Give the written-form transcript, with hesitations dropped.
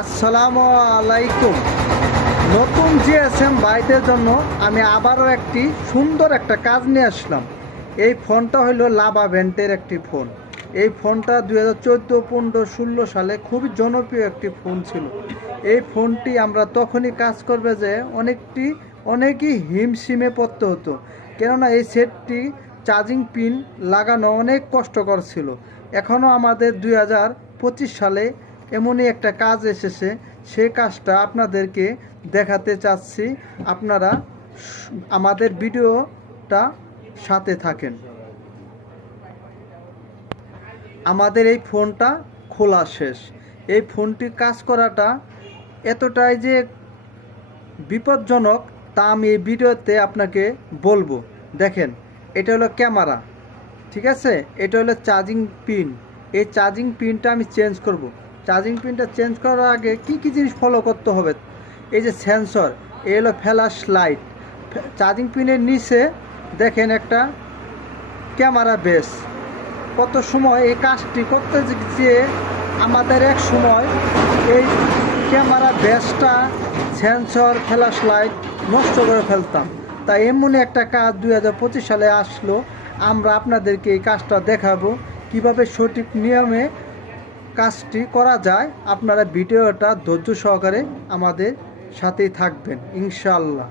আসসালামু আলাইকুম। নতুন জিএসএম ভাইদের জন্য আমি আবারও একটি সুন্দর একটা কাজ নিয়ে আসলাম। এই ফোনটা হলো লাভা ভেন্টের একটি ফোন। এই ফোনটা 2014, 15, 16 সালে খুবই জনপ্রিয় একটি ফোন ছিল। এই ফোনটি আমরা তখনই কাজ করবে যে অনেকই হিমশিমে পড়তে হতো, কেননা এই সেটটি চার্জিং পিন লাগানো অনেক কষ্টকর ছিল। এখনও আমাদের 2025 সালে এমনই একটা কাজ এসেছে, সেই কাজটা আপনাদেরকে দেখাতে চাচ্ছি। আপনারা আমাদের ভিডিওটা সাথে থাকেন। আমাদের এই ফোনটা খোলা শেষ। এই ফোনটি কাজ করাটা এতটাই যে বিপজ্জনক তা আমি এই ভিডিওতে আপনাকে বলবো। দেখেন, এটা হলো ক্যামেরা, ঠিক আছে? এটা হলো চার্জিং পিন। এই চার্জিং পিনটা আমি চেঞ্জ করব। চার্জিং পিনটা চেঞ্জ করার আগে কি কি জিনিস ফলো করতে হবে? এই যে সেন্সর, এই হলো ফ্ল্যাশ লাইট। চার্জিং পিনের নিচে দেখেন একটা ক্যামেরা বেস। কত সময় এই কাজটি করতে গিয়ে আমাদের এক সময় এই ক্যামেরা বেসটা, সেন্সর, ফ্ল্যাশ লাইট নষ্ট করে ফেলতাম। তাই এমনই একটা কাজ 2025 সালে আসলো। আমরা আপনাদেরকে এই কাজটা দেখাবো কিভাবে সঠিক নিয়মে কাজটি করা যায়। আপনারা ভিডিওটা ধৈর্য সহকারে আমাদের সাথেই থাকবেন ইনশাআল্লাহ।